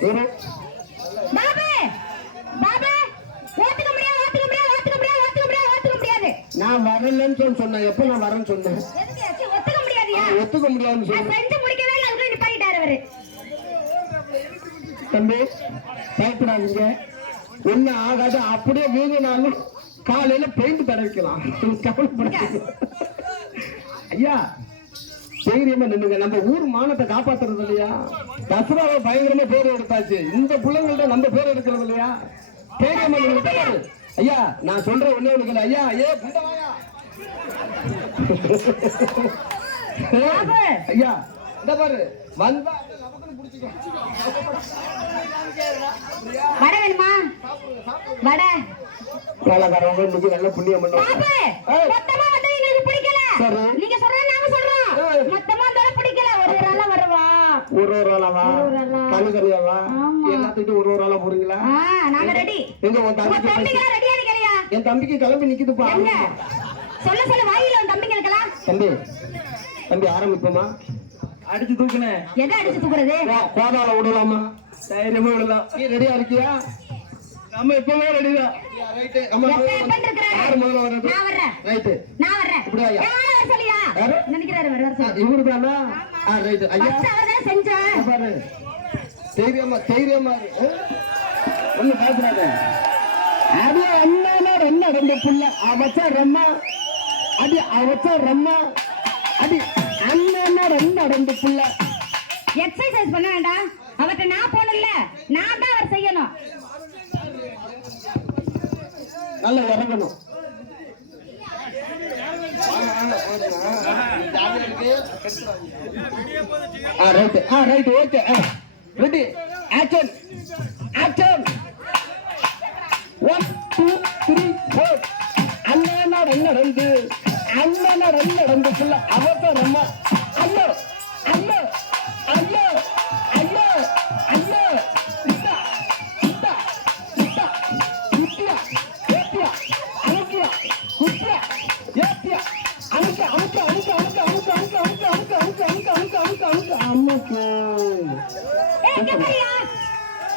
இரு. பாபு! பாபு! ஓத்துக்க முடியாது ஓத்துக்க முடியாது ஓத்துக்க முடியாது ஓத்துக்க முடியாது ஓத்துக்க முடியாது. நான் வரலன்னு சொல்லி சொன்னேன். எப்ப நான் வரேன்னு சொன்னேன்? ஒத்துக்க முடியாதுயா? ஒத்துக்க முடியாதுன்னு சொன்னேன். செஞ்சு முடிக்கவே இல்லை அதுக்குள்ள நிப்பாட்டிட்டாரு அவரு. தம்பி பயப்படாதீங்க. ஒண்ணு ஆகாது அப்படியே வீங்கினாலும் காலையில பெயிண்ட் தடவிக்கலாம் ஐயா தைரியமா நின்னுங்க நம்ம ஊர் மானத்தை காப்பாத்துறது இல்லையா? தசராவை பயங்கரமா பேர் எடுத்தாச்சு. இந்த பிள்ளைங்கள்ட்ட நம்ம பேர் எடுக்கிறது இல்லையா? தைரியமா நின்னுங்க. ஐயா நான் சொல்ற ஒண்ணே ஒண்ணு ஐயா ஏ ஐயா இந்த பாரு. வந்தா லபக்குன்னு புடிச்சுக்கோ. வடை வேணுமா? வடை. வேலைக்காரவங்க இன்னைக்கு நல்ல புண்ணியம் பண்ணுவாங்க. மொத்தமா வந்து எங்களுக்கு பிடிக்கல. நீங்க சொல்றது நாங்க சொல்றோம். மொத்தமா இருந்தாலும் பிடிக்கல. ஒரு ஒரு ஆளா வருவா. ஒரு ஒரு ஆளாவா. கண்ணு கறியாவா. எல்லாத்துக்கிட்டும் ஒரு ஒரு ஆளா போறீங்களா? நாங்க ரெடி எங்க உன் தம்பிக்கு ரெடியா இருக்கலையா? என் தம்பிக்கு கிளம்பி நிக்குதுப்பா. சொல்ல சொல்ல வாயில உன் தம்பிங்களுக்கெல்லாம். தம்பி தம்பி ஆரம்பிப்போமா? அடிச்சு தூக்குனேன் எதை அடிச்சு தூக்குறது? கோதால விடலாமா? தைரியமா விடலாம். நீ ரெடியா இருக்கியா? நம்ம எப்பவுமே எப்பன்னு இருக்கிறாரு? யாரு முதல்ல வர்றது? நான் வர்றேன். ரைட்டு நான் வர்றேன். இப்படியா ஐயா? சொல்லியா? யாரு? நினைக்கிறாரு வர வர இவரு தானா? ஆ ரைட்டு ஐயா. அவர் தான் செஞ்சா பாரு. தைரியமா தைரியமா. ஒண்ணு பயப்படாத. அடி அண்ணா ரெண்டு? ரெண்டு புள்ள. அவச்ச ரம்மா அடி அவச்ச ரம்மா அடி. அண்ணா நடந்து புள்ள. எக்ஸசைஸ் பண்ண வேண்டாம். அவர்கிட்ட நான் போகணும்ல. நான் தான் அவர் செய்யணும். நல்லா இறங்கணும். All right all right okay ready action action one two three four அண்ணா ரெண்டு ரெண்டு அண்ணா ரொம்ப கண்ணுக்கு.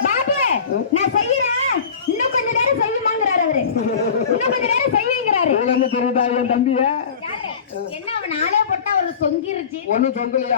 பாபு நான் செய்யறேன். இன்னும் கொஞ்ச நேரம் செய்யுமாங்கிறாரு அவரு. இன்னும் கொஞ்ச நேரம் செய்யுங்கிறாரு. தெரியுதா என் தம்பிய? என்ன அவன் நாளே போட்டா அவருக்கு சொங்கிருச்சு ஒண்ணு சொங்கலையா